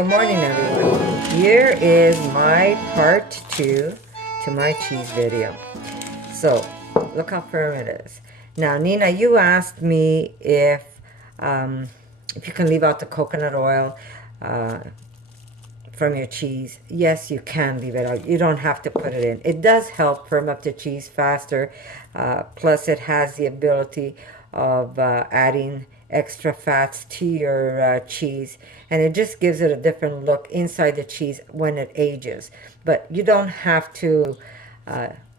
Good morning, everyone. Here is my part 2 to my cheese video. So, look how firm it is. Now, Nina, you asked me if you can leave out the coconut oil from your cheese. Yes, you can leave it out. You don't have to put it in. It does help firm up the cheese faster. Plus, it has the ability of adding extra fats to your cheese, and it just gives it a different look inside the cheese when it ages. But you don't have to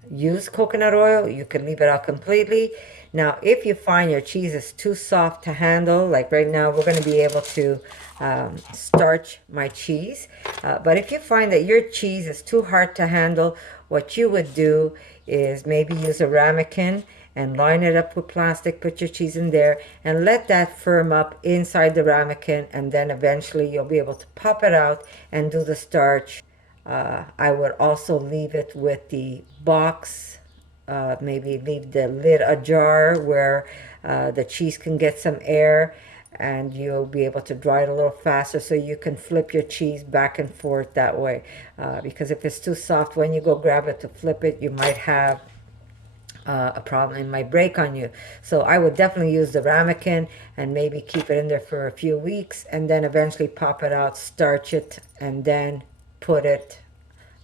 use coconut oil. You can leave it out completely. Now, if you find your cheese is too soft to handle, like right now, we're going to be able to starch my cheese. But if you find that your cheese is too hard to handle, what you would do is maybe use a ramekin and line it up with plastic, put your cheese in there, and let that firm up inside the ramekin, and then eventually you'll be able to pop it out and do the starch. I would also leave it with the box, maybe leave the lid ajar where the cheese can get some air, and you'll be able to dry it a little faster, so you can flip your cheese back and forth that way. Because if it's too soft, when you go grab it to flip it, you might have a problem. It might break on you. So I would definitely use the ramekin and maybe keep it in there for a few weeks, and then eventually pop it out, starch it, and then put it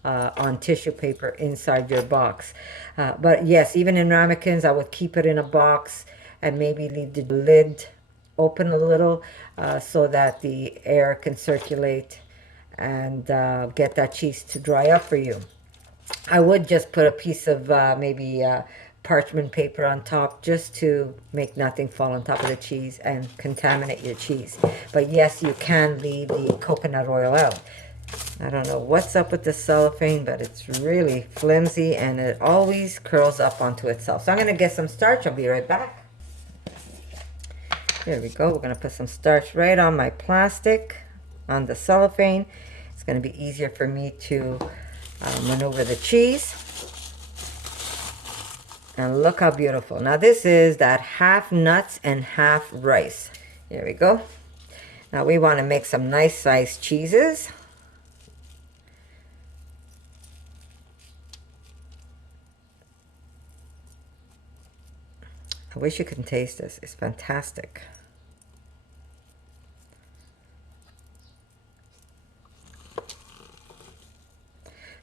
on tissue paper inside your box. But yes, even in ramekins, I would keep it in a box and maybe leave the lid open a little so that the air can circulate and get that cheese to dry up for you. I would just put a piece of maybe parchment paper on top, just to make nothing fall on top of the cheese and contaminate your cheese. But yes, you can leave the coconut oil out. I don't know what's up with the cellophane, but it's really flimsy and it always curls up onto itself. So I'm going to get some starch. I'll be right back. Here we go. We're going to put some starch right on my plastic, on the cellophane. It's going to be easier for me to maneuver the cheese. And look how beautiful. Now this is that half nuts and half rice. Here we go. Now we want to make some nice sized cheeses. I wish you could taste this. It's fantastic.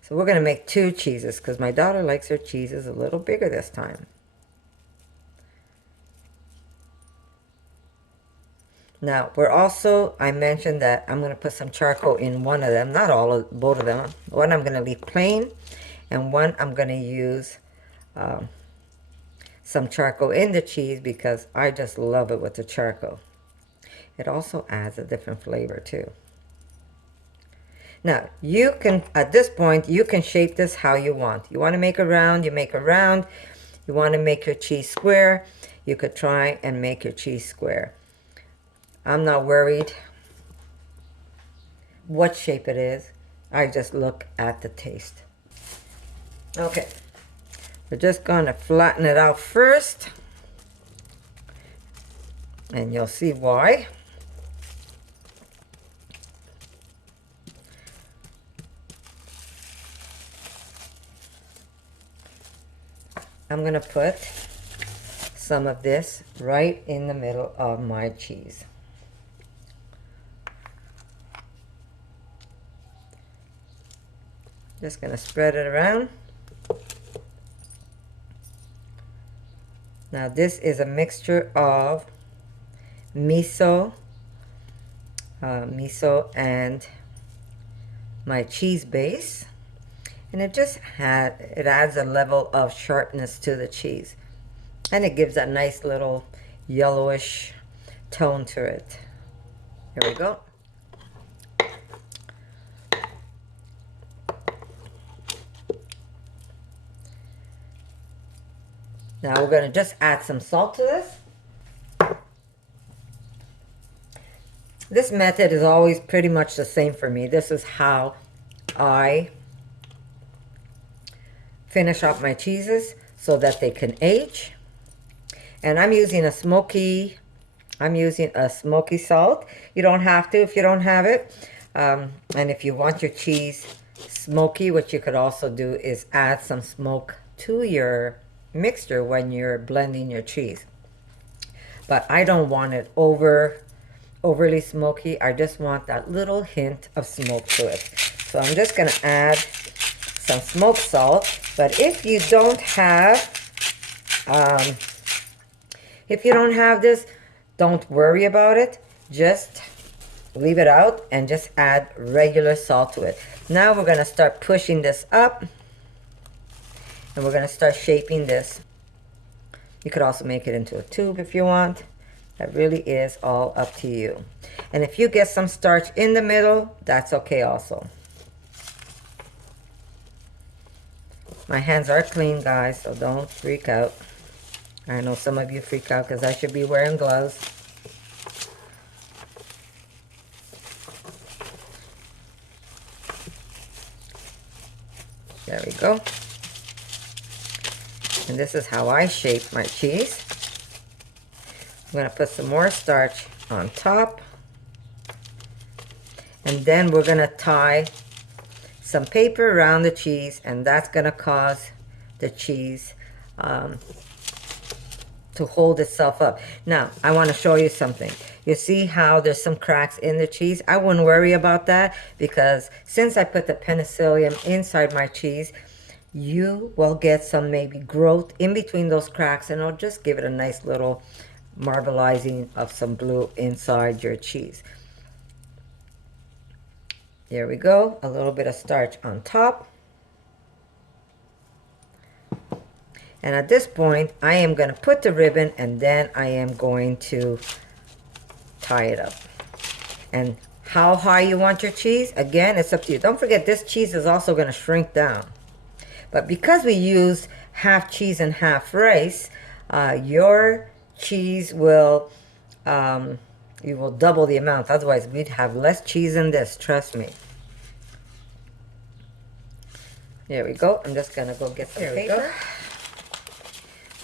So we're going to make 2 cheeses because my daughter likes her cheeses a little bigger this time. Now, we're also, I mentioned that I'm going to put some charcoal in one of them, not all of, both of them. One I'm going to leave plain, and one I'm going to use some charcoal in the cheese because I just love it with the charcoal. It also adds a different flavor too. Now, you can, at this point, you can shape this how you want. You want to make a round, you make a round. You want to make your cheese square, you could try and make your cheese square. I'm not worried what shape it is. I just look at the taste. Okay, we're just going to flatten it out first, and you'll see why. I'm going to put some of this right in the middle of my cheese. Just going to spread it around. Now this is a mixture of miso and my cheese base. And it just adds a level of sharpness to the cheese. And it gives that nice little yellowish tone to it. Here we go. Now we're going to just add some salt to this. This method is always pretty much the same for me. This is how I finish off my cheeses so that they can age. And I'm using a smoky salt. You don't have to if you don't have it. And if you want your cheese smoky, what you could also do is add some smoke to your mixture when you're blending your cheese. But I don't want it overly smoky. I just want that little hint of smoke to it. So I'm just going to add some smoked salt. But if you don't have this, don't worry about it. Just leave it out and just add regular salt to it. Now we're going to start pushing this up, and we're going to start shaping this. You could also make it into a tube if you want. That really is all up to you. And if you get some starch in the middle, that's okay also. My hands are clean, guys, so don't freak out. I know some of you freak out because I should be wearing gloves. There we go. And this is how I shape my cheese. I'm going to put some more starch on top. And then we're going to tie some paper around the cheese, and that's going to cause the cheese to hold itself up. Now, I want to show you something. You see how there's some cracks in the cheese? I wouldn't worry about that, because since I put the penicillium inside my cheese, you will get some maybe growth in between those cracks, and it'll just give it a nice little marbleizing of some blue inside your cheese. There we go. A little bit of starch on top. And at this point, I am going to put the ribbon, and then I am going to tie it up. And how high you want your cheese, again, it's up to you. Don't forget, this cheese is also going to shrink down. But because we use half cheese and half rice, your cheese will, you will double the amount. Otherwise, we'd have less cheese in this, trust me. There we go. I'm just going to go get some paper.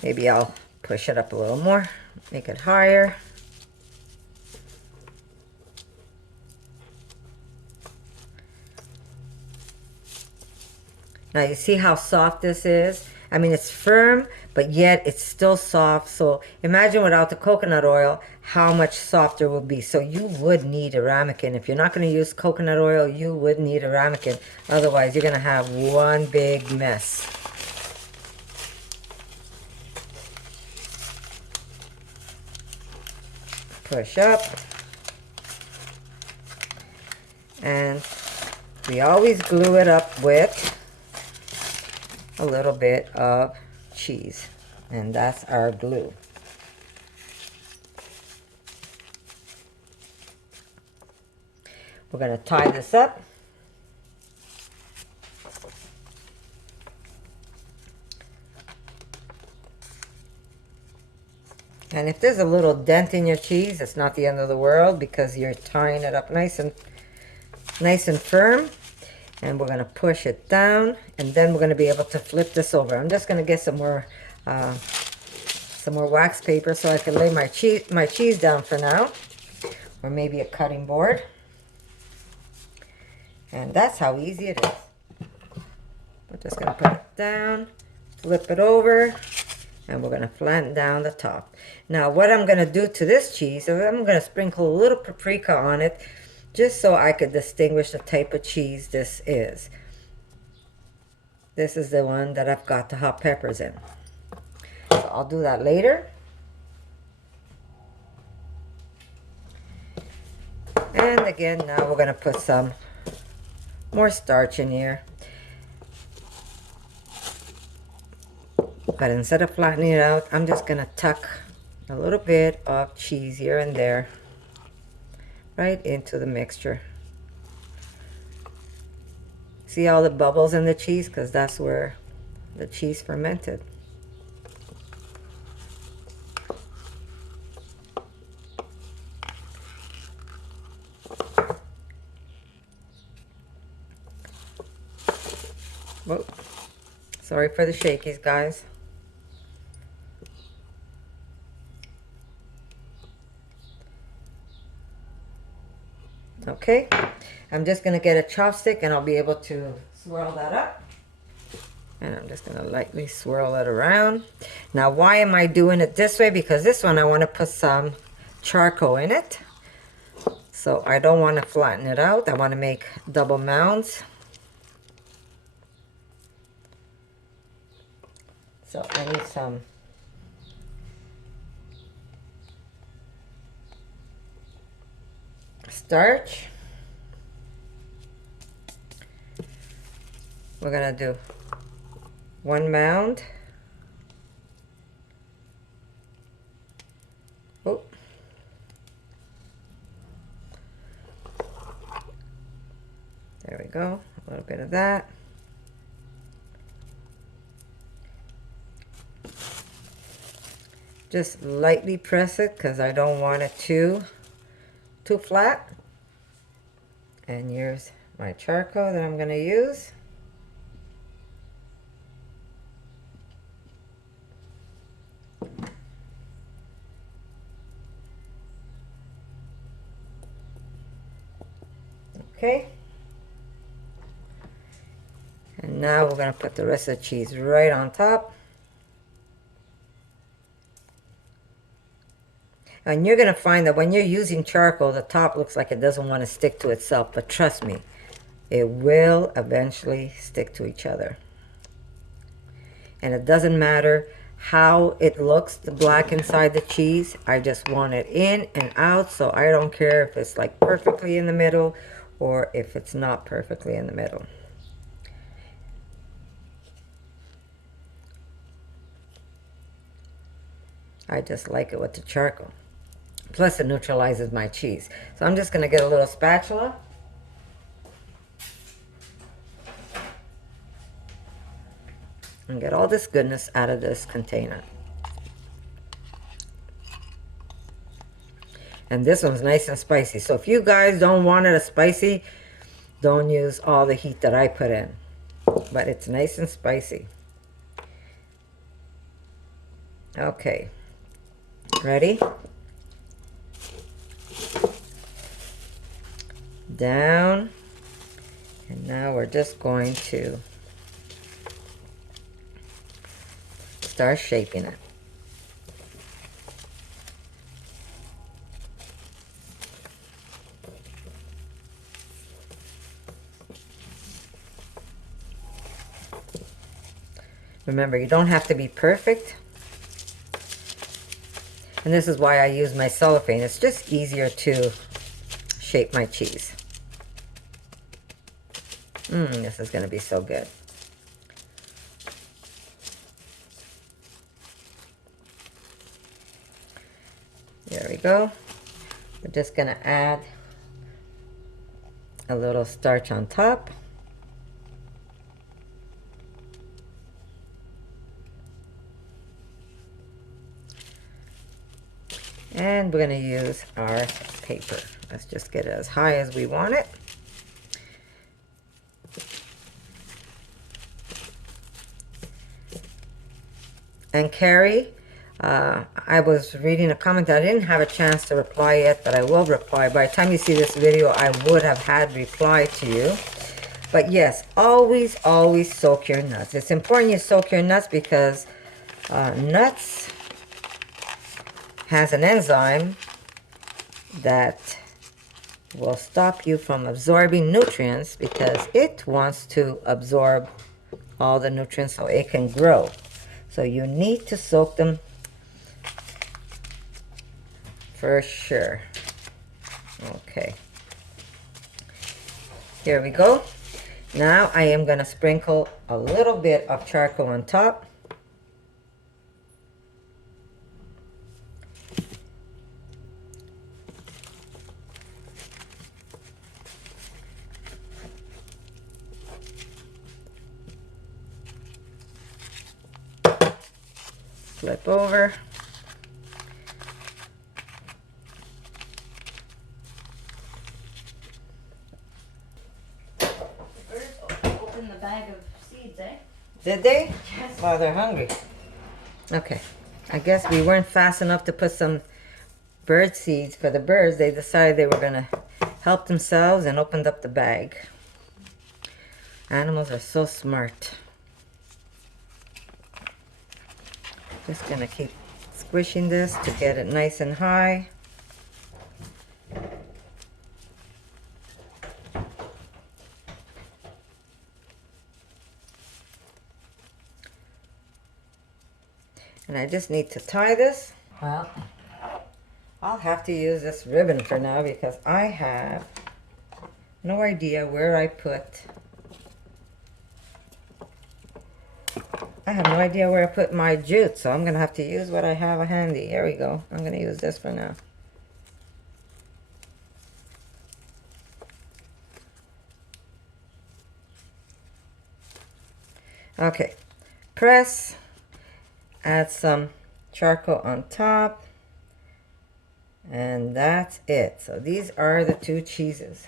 Maybe I'll push it up a little more, make it higher. Now you see how soft this is? I mean, it's firm, but yet it's still soft. So imagine without the coconut oil, how much softer it would be. So you would need a ramekin. If you're not going to use coconut oil, you would need a ramekin. Otherwise, you're going to have one big mess. Push up. And we always glue it up with a little bit of cheese, and that's our glue. We're going to tie this up. And if there's a little dent in your cheese, it's not the end of the world, because you're tying it up nice and firm. And we're going to push it down, and then we're going to be able to flip this over. I'm just going to get some more wax paper so I can lay my cheese down for now, or maybe a cutting board. And that's how easy it is. We're just going to put it down, flip it over, and we're going to flatten down the top. Now, what I'm going to do to this cheese is I'm going to sprinkle a little paprika on it, just so I could distinguish the type of cheese this is. This is the one that I've got the hot peppers in. So I'll do that later. And again, now we're going to put some more starch in here. But instead of flattening it out, I'm just going to tuck a little bit of cheese here and there right into the mixture. See all the bubbles in the cheese? Because that's where the cheese fermented. Whoa. Sorry for the shakies, guys. Okay, I'm just going to get a chopstick and I'll be able to swirl that up. And I'm just going to lightly swirl it around. Now, why am I doing it this way? Because this one I want to put some charcoal in it. So I don't want to flatten it out. I want to make double mounds. So I need some starch. We're going to do 1 mound. Oh. There we go. A little bit of that. Just lightly press it because I don't want it too flat. And here's my charcoal that I'm going to use. Okay. And now we're going to put the rest of the cheese right on top. And you're going to find that when you're using charcoal, the top looks like it doesn't want to stick to itself. But trust me, it will eventually stick to each other. And it doesn't matter how it looks, the black inside the cheese. I just want it in and out. So I don't care if it's like perfectly in the middle or if it's not perfectly in the middle. I just like it with the charcoal. Plus it neutralizes my cheese. So I'm just going to get a little spatula. And get all this goodness out of this container. And this one's nice and spicy. So if you guys don't want it spicy, don't use all the heat that I put in. But it's nice and spicy. Okay. Ready? Down. And now we're just going to start shaping it. Remember, you don't have to be perfect. And this is why I use my cellophane. It's just easier to shape my cheese. This is going to be so good. There we go. We're just going to add a little starch on top. And we're going to use our paper. Let's just get it as high as we want it. And Carrie, I was reading a comment that I didn't have a chance to reply yet, but I will reply. By the time you see this video, I would have had replied to you. But yes, always, always soak your nuts. It's important you soak your nuts because nuts has an enzyme that will stop you from absorbing nutrients because it wants to absorb all the nutrients so it can grow. So you need to soak them for sure. Okay. Here we go. Now I am going to sprinkle a little bit of charcoal on top. Flip over. Birds opened the bag of seeds, eh? Did they? Yes. Oh, they're hungry. Okay. I guess we weren't fast enough to put some bird seeds for the birds. They decided they were going to helped themselves and opened up the bag. Animals are so smart. Just gonna keep squishing this to get it nice and high. And I just need to tie this. Well, I'll have to use this ribbon for now because I have no idea where I put my jute, so I'm gonna have to use what I have handy. Here we go. I'm gonna use this for now. Okay, press, add some charcoal on top, and that's it. So these are the two cheeses.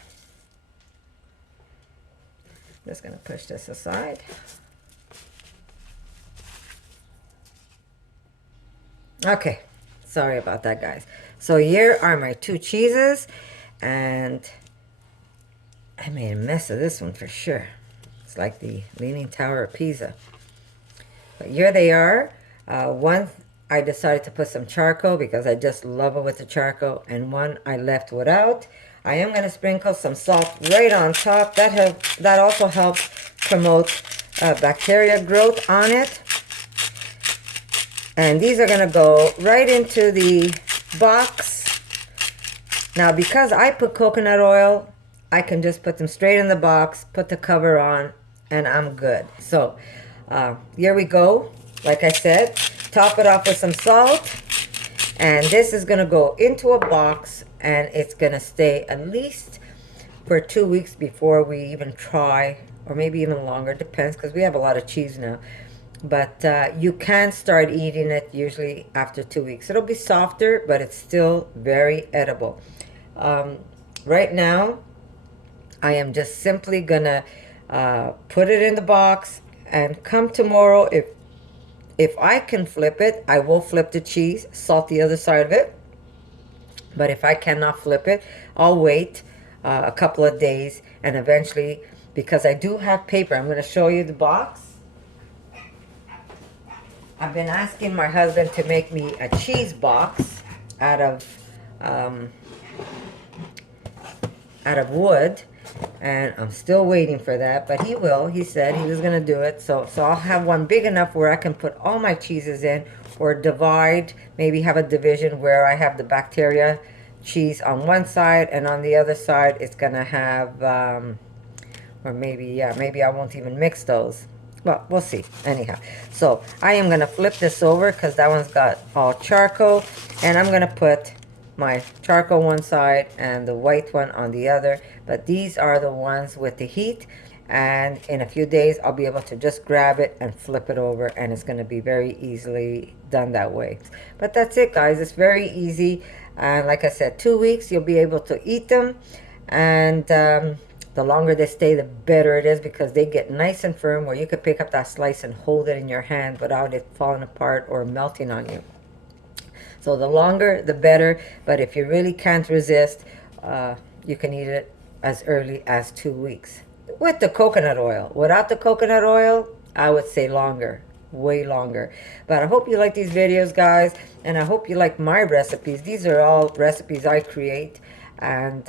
Just gonna push this aside. Okay, sorry about that, guys. So here are my two cheeses, and I made a mess of this one for sure. It's like the Leaning Tower of Pisa. But here they are. One, I decided to put some charcoal because I just love it with the charcoal, and one I left without. I am going to sprinkle some salt right on top. That also helps promote bacteria growth on it. And these are going to go right into the box. Now, because I put coconut oil, I can just put them straight in the box, put the cover on, and I'm good. So, here we go. Like I said, top it off with some salt. And this is going to go into a box, and it's going to stay at least for 2 weeks before we even try, or maybe even longer, depends, because we have a lot of cheese now. But you can start eating it usually after 2 weeks. It'll be softer, but it's still very edible. Right now, I am just simply gonna put it in the box, and come tomorrow, if I can flip it, I will flip the cheese, salt the other side of it. But if I cannot flip it, I'll wait a couple of days, and eventually, because I do have paper, I'm gonna show you the box. I've been asking my husband to make me a cheese box out of wood, and I'm still waiting for that, but he will. He said he was going to do it, so I'll have one big enough where I can put all my cheeses in, or divide, maybe have a division where I have the bacteria cheese on one side, and on the other side it's going to have, or maybe I won't even mix those. Well, we'll see. Anyhow, so I am going to flip this over because that one's got all charcoal, and I'm going to put my charcoal one side and the white one on the other. But these are the ones with the heat, and in a few days I'll be able to just grab it and flip it over, and it's going to be very easily done that way. But that's it, guys. It's very easy, and like I said, 2 weeks you'll be able to eat them, and the longer they stay, the better it is, because they get nice and firm where you could pick up that slice and hold it in your hand without it falling apart or melting on you. So the longer, the better. But if you really can't resist, you can eat it as early as 2 weeks. With the coconut oil. Without the coconut oil, I would say longer. Way longer. But I hope you like these videos, guys. And I hope you like my recipes. These are all recipes I create. And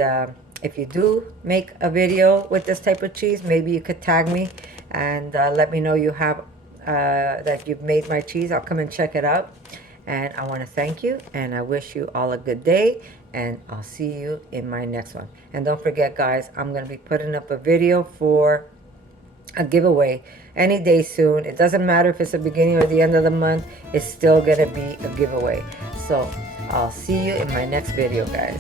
if you do make a video with this type of cheese, maybe you could tag me and let me know you have that you've made my cheese. I'll come and check it out. And I want to thank you, and I wish you all a good day, and I'll see you in my next one. And don't forget, guys, I'm going to be putting up a video for a giveaway any day soon. It doesn't matter if it's the beginning or the end of the month. It's still going to be a giveaway. So I'll see you in my next video, guys.